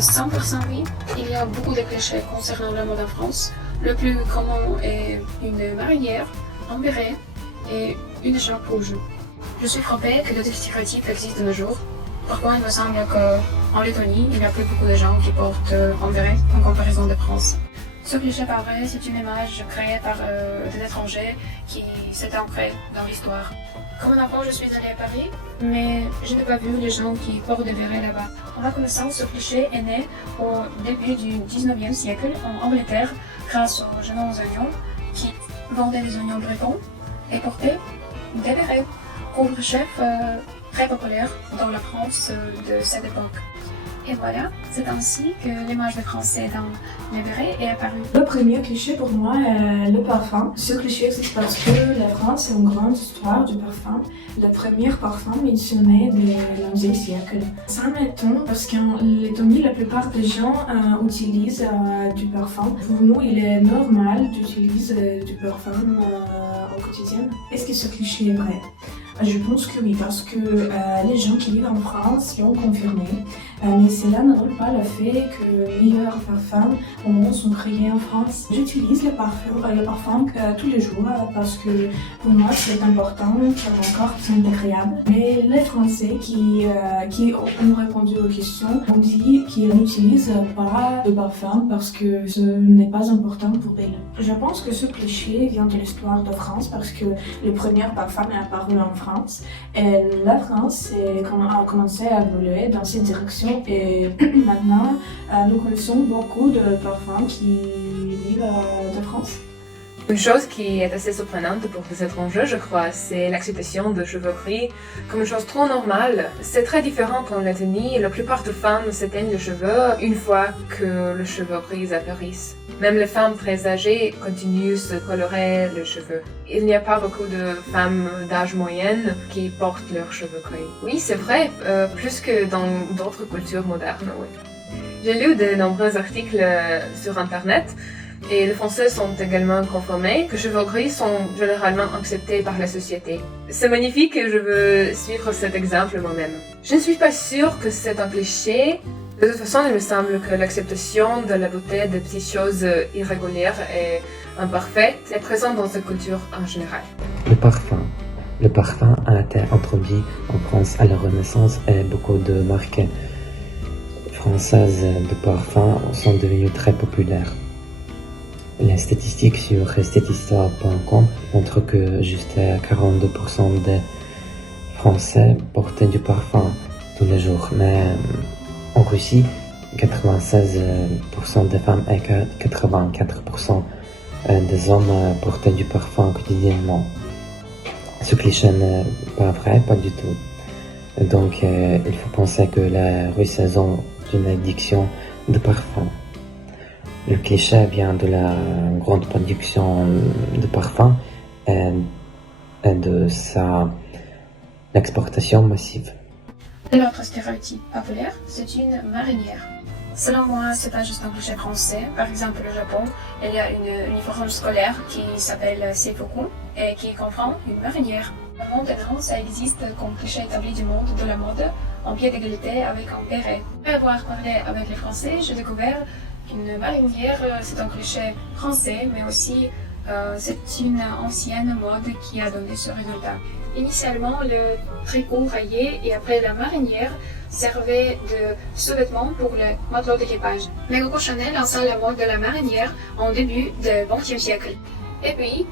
100% oui. Il y a beaucoup de clichés concernant la mode en France. Le plus commun est une marinière, un béret et une écharpe rouge. Je suis frappée que d'autres stéréotypes existent de nos jours. Parfois, il me semble qu'en Lettonie, il n'y a plus beaucoup de gens qui portent un béret en comparaison de France. Ce cliché, pas vrai, c'est une image créée par des étrangers qui s'est ancrée dans l'histoire. Comme un enfant, je suis allée à Paris, mais je n'ai pas vu les gens qui portent des bérets là-bas. À ma connaissance, ce cliché est né au début du 19e siècle en Angleterre grâce aux jeunes oignons qui vendaient des oignons bretons et portaient des bérets. Couvre-chef très populaire dans la France de cette époque. Et voilà, c'est ainsi que l'image des Français dans les bérets est apparue. Le premier cliché pour moi est le parfum. Ce cliché existe parce que la France a une grande histoire du parfum. Le premier parfum mentionné du XIe siècle. Ça m'étonne parce qu'en Lettonie, la plupart des gens utilisent du parfum. Pour nous, il est normal d'utiliser du parfum au quotidien. Est-ce que ce cliché est vrai? Je pense que oui, parce que les gens qui vivent en France l'ont confirmé. Mais cela n'annule pas le fait que les meilleurs parfums au monde sont créés en France. J'utilise le parfum tous les jours parce que pour moi c'est important car mon corps est agréable. Mais les Français qui ont répondu aux questions ont dit qu'ils n'utilisent pas de parfum parce que ce n'est pas important pour eux. Je pense que ce cliché vient de l'histoire de France parce que le premier parfum est apparu en France et la France a commencé à évoluer dans cette direction et maintenant nous connaissons beaucoup de parfums qui vivent de France. Une chose qui est assez surprenante pour les étrangers, je crois, c'est l'acceptation de cheveux gris comme une chose trop normale. C'est très différent en Lettonie. La plupart des femmes s'éteignent les cheveux une fois que les cheveux gris apparaissent. Même les femmes très âgées continuent de se colorer les cheveux. Il n'y a pas beaucoup de femmes d'âge moyenne qui portent leurs cheveux gris. Oui, c'est vrai, plus que dans d'autres cultures modernes, oui. J'ai lu de nombreux articles sur Internet. Et les Français sont également conformés que les cheveux gris sont généralement acceptés par la société. C'est magnifique et je veux suivre cet exemple moi-même. Je ne suis pas sûre que c'est un cliché. De toute façon, il me semble que l'acceptation de la beauté des petites choses irrégulières et imparfaites est présente dans cette culture en général. Le parfum. Le parfum a été introduit en France à la Renaissance et beaucoup de marques françaises de parfums sont devenues très populaires. Les statistiques sur statista.com montrent que juste 42% des Français portaient du parfum tous les jours. Mais en Russie, 96% des femmes et 84% des hommes portaient du parfum quotidiennement. Ce cliché n'est pas vrai, pas du tout. Donc il faut penser que les Russes ont une addiction de parfum. Le cliché vient de la grande production de parfums et de sa exportation massive. L'autre stéréotype populaire, c'est une marinière. Selon moi, c'est pas juste un cliché français. Par exemple, au Japon, il y a une uniforme scolaire qui s'appelle Seifuku et qui comprend une marinière. Maintenant, ça existe comme cliché établi du monde de la mode en pied d'égalité avec un béret. Après avoir parlé avec les Français, j'ai découvert qu'une marinière, c'est un cliché français, mais aussi c'est une ancienne mode qui a donné ce résultat. Initialement, le tricot rayé et après la marinière servait de sous-vêtement pour le matelot d'équipage. Mais Coco Chanel lança la mode de la marinière en début du XXe siècle. Et puis,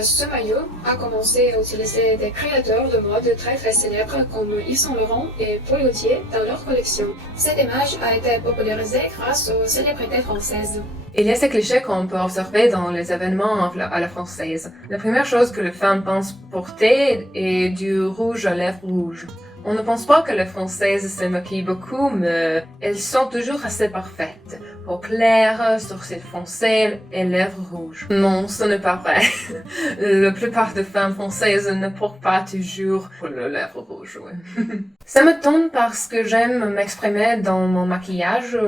ce maillot a commencé à utiliser des créateurs de mode très célèbres comme Yves Saint Laurent et Paul Gaultier dans leur collection. Cette image a été popularisée grâce aux célébrités françaises. Il y a ces clichés qu'on peut observer dans les événements à la française. La première chose que les femmes pensent porter est du rouge à lèvres rouges. On ne pense pas que les Françaises se maquillent beaucoup, mais elles sont toujours assez parfaites. Peau claire, sourcils foncés et lèvres rouges. Non, ce n'est pas vrai. La plupart des femmes françaises ne portent pas toujours les lèvres rouges. Ouais. Ça me tombe parce que j'aime m'exprimer dans mon maquillage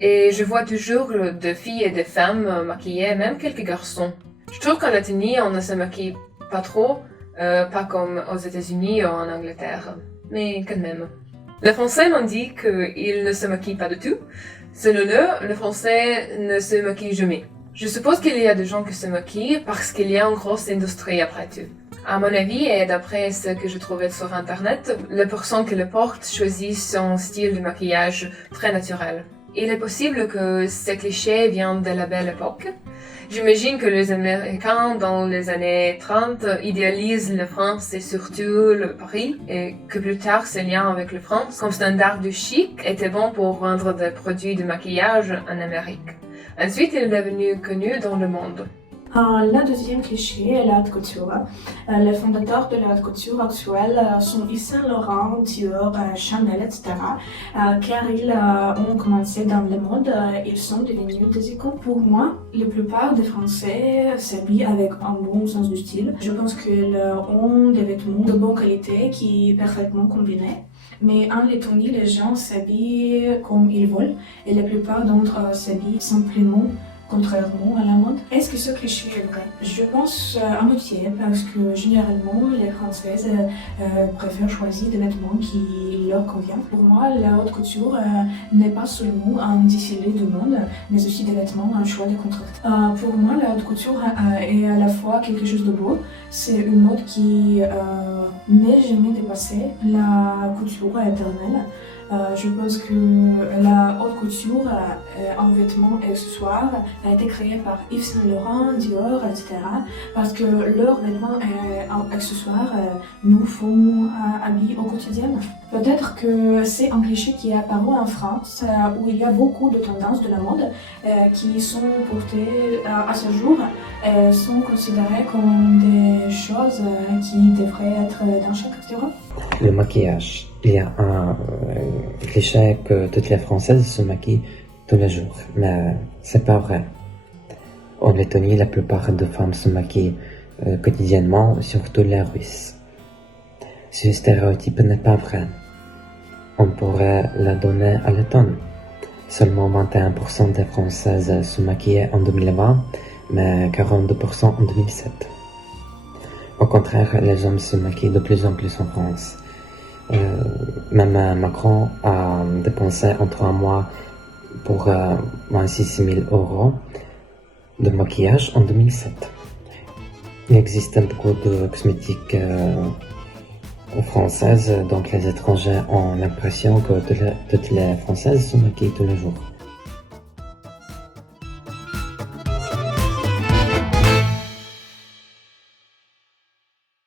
et je vois toujours des filles et des femmes maquillées, même quelques garçons. Je trouve qu'en Lettonie, on ne se maquille pas trop. Pas comme aux États-Unis ou en Angleterre, mais quand même. Les Français m'ont dit qu'ils ne se maquillent pas du tout. Selon eux, les Français ne se maquillent jamais. Je suppose qu'il y a des gens qui se maquillent parce qu'il y a une grosse industrie après tout. À mon avis, et d'après ce que je trouvais sur Internet, les personnes qui le portent choisissent son style de maquillage très naturel. Il est possible que ces clichés viennent de la belle époque. J'imagine que les Américains, dans les années 30, idéalisent la France et surtout le Paris, et que plus tard, ces liens avec la France, comme standard du chic, étaient bons pour vendre des produits de maquillage en Amérique. Ensuite, il est devenu connu dans le monde. La deuxième cliché est la haute couture. Les fondateurs de la haute couture actuelle sont Yves Saint Laurent, Dior, Chanel, etc. Car ils ont commencé dans le monde, ils sont devenus des icônes. Pour moi, la plupart des Français s'habillent avec un bon sens du style. Je pense qu'ils ont des vêtements de bonne qualité qui sont parfaitement combinés. Mais en Lettonie, les gens s'habillent comme ils veulent et la plupart d'entre eux s'habillent simplement contrairement à la mode. Est-ce que ce cliché est vrai? Je pense à moitié parce que généralement les Françaises préfèrent choisir des vêtements qui leur conviennent. Pour moi, la haute couture n'est pas seulement un défilé de mode, mais aussi des vêtements, un choix de contraste. Pour moi, la haute couture est à la fois quelque chose de beau. C'est une mode qui n'est jamais dépassée. La couture est éternelle. Je pense que la haute couture en vêtements et accessoires a été créée par Yves Saint Laurent, Dior, etc. Parce que leurs vêtements et accessoires nous font habiller au quotidien. Peut-être que c'est un cliché qui est apparu en France où il y a beaucoup de tendances de la mode qui sont portées à ce jour et sont considérées comme des choses qui devraient être dans chaque culture. Le maquillage. Il y a un cliché que toutes les Françaises se maquillent tous les jours, mais c'est pas vrai. En Lettonie, la plupart des femmes se maquillent quotidiennement, surtout les Russes. Ce stéréotype n'est pas vrai. On pourrait la donner à Lettonie. Seulement 21% des Françaises se maquillaient en 2020, mais 42% en 2007. Au contraire, les hommes se maquillent de plus en plus en France. Même Macron a dépensé en 3 mois pour 26 000 € de maquillage en 2007. Il existe beaucoup de cosmétiques françaises, donc les étrangers ont l'impression que toutes les Françaises se maquillent tous les jours.